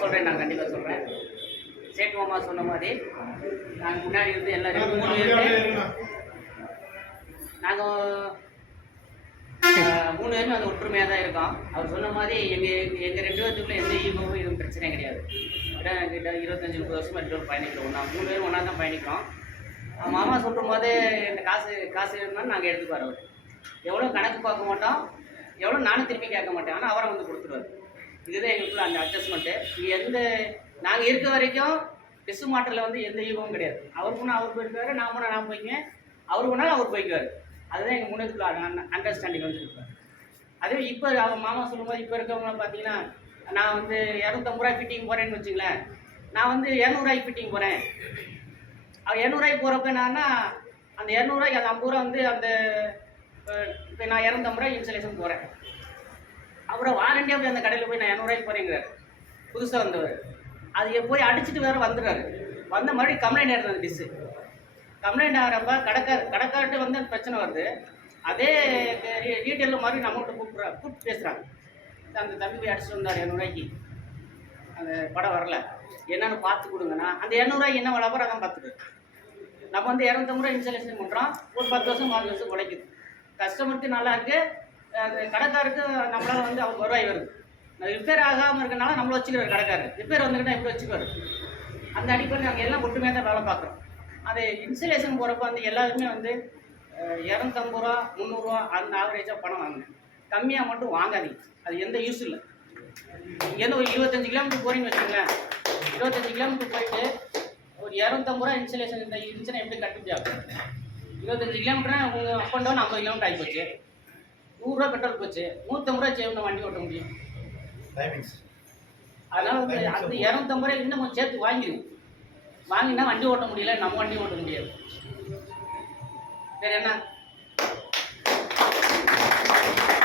சொல்றேன், நான் கண்டிப்பா சொல்றேன். சேட்டு மாமா சொன்ன மாதிரி நாங்கள் முன்னாடி இருந்து எல்லாரும் 3 பேருமே நாங்கள் 3 பேருமே அந்த ஒற்றுமையாக தான் இருக்கோம். அவர் சொன்ன மாதிரி எங்கள் 2 பேருக்குள்ள எந்த ஈகோவும் எதுவும் பிரச்சனையும் கிடையாது. கிட்ட 25-30 வருஷமாக 2 பேரும் பயணிக்கிறோம். நான் 3 பேரும் ஒன்றா தான் பயணிக்கிறோம். மாமா சொல்லும் போது இந்த காசு வேணும்னா நாங்கள் எடுத்துக்குவார். அவர் எவ்வளோ கணக்கு பார்க்க மாட்டோம், எவ்வளோ நானும் திருப்பி கேட்க மாட்டேன். ஆனால் அவரை வந்து கொடுத்துருவார். இதுதான் எங்களுக்குள்ள அந்த அட்ஜஸ்ட்மெண்ட்டு. இங்கே நாங்கள் இருக்க வரைக்கும் டிசு மாற்றத்தில் வந்து எந்த ஈகோவும் கிடையாது. அவர் போனால் அவர் போயிருக்காரு, நான் போனால் நான் போய்க்குவேன், அவர் போனாலும் அவர் போய்க்குவார். அதுதான் எங்கள் முன்னேற்ற அண்டர்ஸ்டாண்டிங் வந்து இருப்பார். அதே இப்போ அவர் மாமா சொல்லும்போது இப்போ இருக்கவங்க பார்த்தீங்கன்னா, நான் வந்து 250 ரூபாய் ஃபிட்டிங் போகிறேன்னு வச்சுங்களேன், நான் வந்து 200 ரூபாய்க்கு ஃபிட்டிங் போகிறேன். அவர் 200 ரூபாய்க்கு போகிறப்ப என்னன்னா, அந்த 200 ரூபாய்க்கு அந்த 50 ரூபா வந்து அந்த இப்போ நான் 250 ரூபாய் இன்ஸ்டலேஷன் போகிறேன். அப்புறம் வாரண்டியாக போய் அந்த கடையில் போய் நான் 200 ரூபாய்க்கு போகிறேங்கிறார் புதுசாக வந்தவர். அது போய் அடிச்சுட்டு வேறு வந்துடுறாரு. வந்த மறுபடியும் கம்ப்ளைண்ட் ஆகிடுறது டிஸ்ஸு. கம்ப்ளைண்ட் ஆகிறப்ப கடைக்கார்ட்டு வந்து அந்த பிரச்சனை வருது. அதே டீட்டெயிலில் மாதிரி நம்மகிட்ட கூப்பிட்டு பேசுகிறாங்க. அந்த தம்பி போய் அடிச்சுட்டு வந்தார் 200 ரூபாய்க்கு, அந்த படம் வரல, என்னென்னு பார்த்து கொடுங்கண்ணா. அந்த 200 ரூபாய்க்கு என்ன விளம்பரம் அதான் பார்த்துட்டு நம்ம வந்து 250 ரூபாய் இன்ஸ்டாலேஷன் பண்ணுறோம். ஒரு 10 வருஷம் 12 வருஷம் உழைக்குது. கஸ்டமருக்கு நல்லா இருக்குது, அந்த கடைக்காருக்கு நம்மளால் வந்து அவங்க வருவாய் வருது. ரிப்பேர் ஆகாமல் இருக்கனால நம்மளை வச்சுக்கிறார் கடைக்காரர். ரிப்பேர் வந்துக்கிட்டால் எப்படி வச்சுக்குவார். அந்த அடிப்படையில் நாங்கள் எல்லாம் ஒட்டுமையாக தான் வேலை பார்க்குறோம். அது இன்ஸ்டலேஷன் போகிறப்ப வந்து எல்லாருமே வந்து 250 ரூபா 300 ரூபா அந்த ஆவரேஜாக பணம் வாங்குங்க. கம்மியாக மட்டும் வாங்காதீங்க. அது எந்த யூஸ் இல்லை. இங்கேருந்து ஒரு 25 கிலோமீட்டர் போகிறீங்கன்னு வச்சுங்களேன், 25 கிலோமீட்டர் போயிட்டு ஒரு 250 ரூபா இன்ஸ்டலேஷன் இந்த இருந்துச்சுன்னா எப்படி கட்டுப்படி ஆகும்? 25 கிலோமீட்டர்னா உங்கள் அப் அண்ட் டவுன் 50 கிலோமீட்டர் ஆகி போச்சு. 100 ரூபா பெட்ரோல் போச்சு. 150 ரூபா சேவ் வண்டி ஓட்ட முடியும். அதனால வந்து அந்த 250 ரூபாய் இன்னும் கொஞ்சம் சேர்த்து வாங்கினா வண்டி ஓட்ட முடியல, நம்ம வண்டி ஓட்ட முடியாது. வேற என்ன?